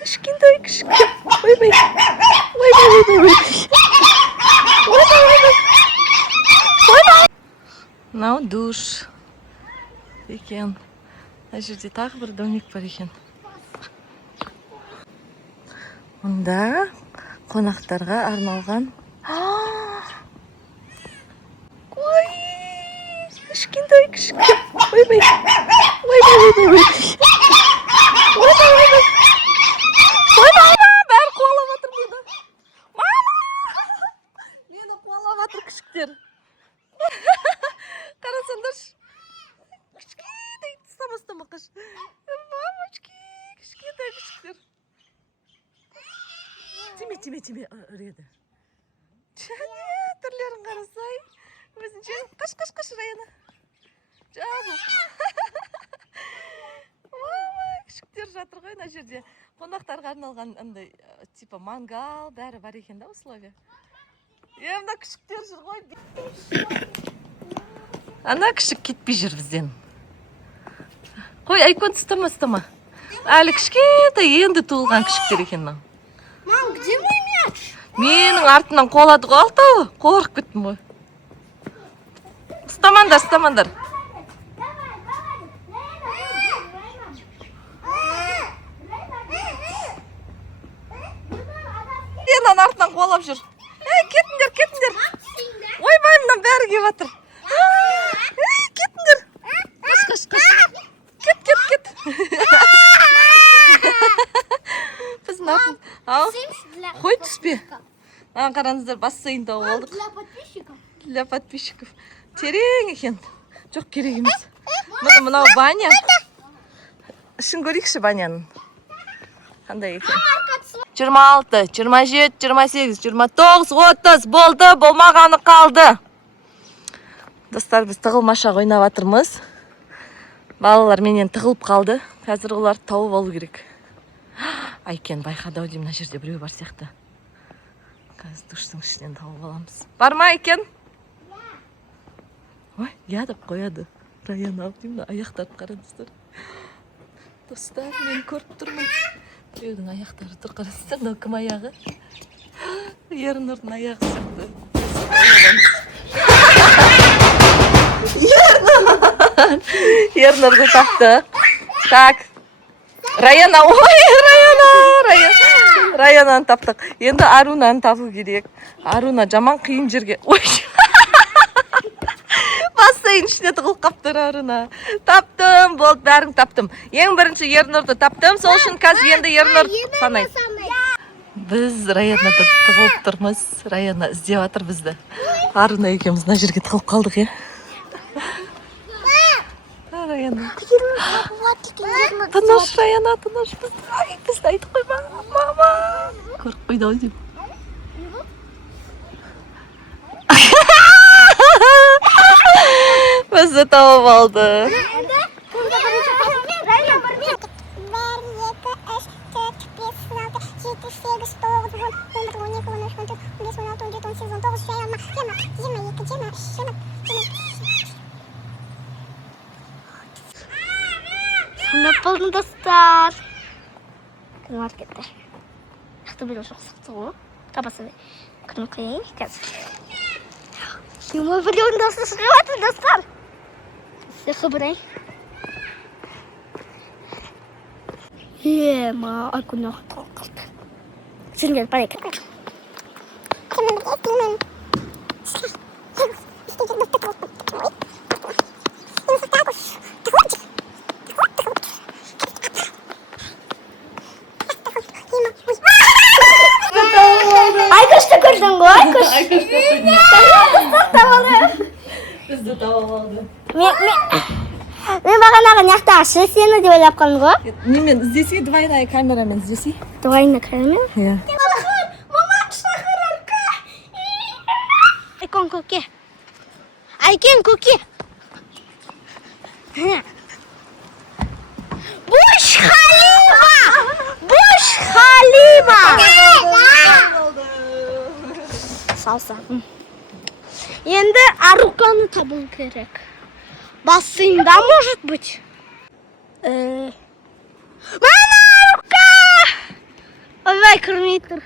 Кішкентай кішкентай. Ойбай. Ойбай. Ойбай. Мынау душ екен. Мына жерде тағы бір домик бар екен. Мұнда қонақтарға арналған. Ой, кішкентай кішкентай. Ойбай. Бәрі қуалап жатыр мені. Мама! Мені қуалап жатыр күшіктер. Қарасаңдаршы. Кішкентай, ұстама қыш. Мамочки, кішкентай күшіктер. Тиме, үреді. Және түрлерін қарасай. Өзінше қыш, Раяна. Жабы. Күшіктер жатыр ғой мына жерде. Қонақтарға арналған андай типа мангал бәрі бар екен да условия. Мына күшіктер жүр ғой. Ана күшік кетпей жүр бізден. Қой, Айкон, ұстама. Әлі кішкентай енді туылған күшіктер екен мынау. Мам, где мой мяч? Менің артымнан қолады ғой алтауы. Қорқып кеттім ғой. Ұстамандар. Енан артынан қолап жүр. Кетіңдер. Ойбай, мынан бәрі кеп жатыр. Кетіңдер. Қаш. Кет. Біздің артын. Қой, түспе. Қараңыздар, бассейн тауып алдық. Для подписчиков. Терең екен. Жоқ, керек емес. Мынау баня. Ішін көрейікші баняның. Қандай екен? 26, 27, 28, 29, 30 болды, болмағаны қалды. Достар, біз тығылмаша ойнап жатырмыз. Балалар менен тығылып қалды. Қазір олар тауып алу керек. Айкен, байқады ау деймін, мына жерде біреу бар сияқты. Қазір душтың ішінен тауып аламыз. Бар ма Айкен? Ой, я деп қояды. Раяна ау деймін, аяқтарды қараңыздар. Достар, мен көріп тұрмын. Біреудің аяқтары тұр, қарасыздар, мынау кім аяғы? Ернұрдың аяғы сияқты. Ернұрды таптық. Так. Раяна, Раянаны таптық. Енді Арунаны табу керек. Аруна жаман қиын жерге. Ой. Бассейн ішіне тығылып қаптыр Аруна. Таптым, болды, бәрін таптым. Ең бірінші Ернұрды таптым, сол үшін қазір енді Ернұр санайды. Біз Раяна тығылып тұрмыз. Раяна іздеп жатыр бізді. Аруна екеуміз мына жерге тығылып қалдық, е. Раяна. Тыныш, Раяна, тыныш. Бізді айтып қойма. Мама. Көріп қойды ау деп. Бізді тауып алды. Санап болдым, достар. Кірмат кетті. Ақты біреу жоқсықты ғой. Табасы күні қойайын қазір. Мой біреудің досы шығып жатыр, достар. Сіздер қыбырай. Ма, Айкон уақыт қалды. Жүріңдер, барайық. Айкошты көрдің ғой, Айкош? Бізді тауып алды. Мен бағанағы няқташы сені деп ойлап қалдым ғой. Немен іздесей, двойная камерамен іздесей. Двойная камера? Иә. Айкон көке. Айкен көке. Буш Халима! Салса. Енді Аруканы табу керек. Бассейнда, может быть? Мама, Арука! ай кірмей тұр.